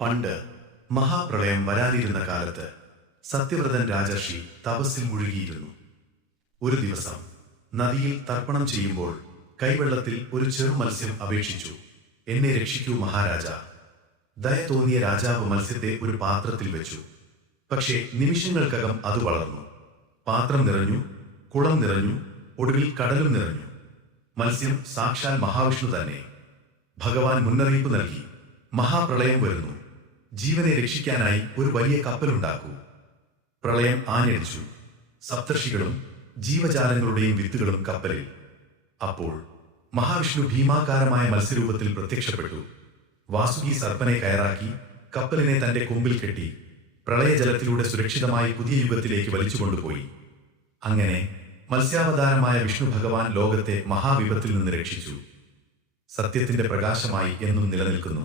പണ്ട് മഹാപ്രളയം വരാതിരുന്ന കാലത്ത് സത്യവ്രതൻ രാജർഷി തപസ്സിൽ മുഴുകിയിരുന്നു. ഒരു ദിവസം നദിയിൽ തർപ്പണം ചെയ്യുമ്പോൾ കൈവെള്ളത്തിൽ ഒരു ചെറു മത്സ്യം അപേക്ഷിച്ചു. എന്നെ രക്ഷിക്കൂ മഹാരാജ. ദയ തോന്നിയ രാജാവ് മത്സ്യത്തെ ഒരു പാത്രത്തിൽ വെച്ചു. പക്ഷേ നിമിഷങ്ങൾക്കകം അത് വളർന്നു. പാത്രം നിറഞ്ഞു കുളം നിറഞ്ഞു ഒടുവിൽ കടലും നിറഞ്ഞു. മത്സ്യം സാക്ഷാൽ മഹാവിഷ്ണു തന്നെ. ഭഗവാൻ മുന്നറിയിപ്പ് നൽകി. മഹാപ്രളയം വരുന്നു. ജീവനെ രക്ഷിക്കാനായി ഒരു വലിയ കപ്പലുണ്ടാക്കൂ. പ്രളയം ആഞ്ഞടിച്ചു. സപ്തർഷികളും ജീവജാലങ്ങളുടെയും വിത്തുകളും കപ്പലിൽ. അപ്പോൾ മഹാവിഷ്ണു ഭീമാകാരമായ മത്സ്യരൂപത്തിൽ പ്രത്യക്ഷപ്പെട്ടു. വാസുകി സർപ്പനെ കയറാക്കി കപ്പലിനെ തന്റെ കൊമ്പിൽ കെട്ടി പ്രളയജലത്തിലൂടെ സുരക്ഷിതമായി പുതിയ യുഗത്തിലേക്ക് വലിച്ചുകൊണ്ടുപോയി. അങ്ങനെ മത്സ്യാവതാരമായ വിഷ്ണു ഭഗവാൻ ലോകത്തെ മഹാവിപത്തിൽ നിന്ന് രക്ഷിച്ചു. സത്യത്തിന്റെ പ്രകാശമായി എന്നും നിലനിൽക്കുന്നു.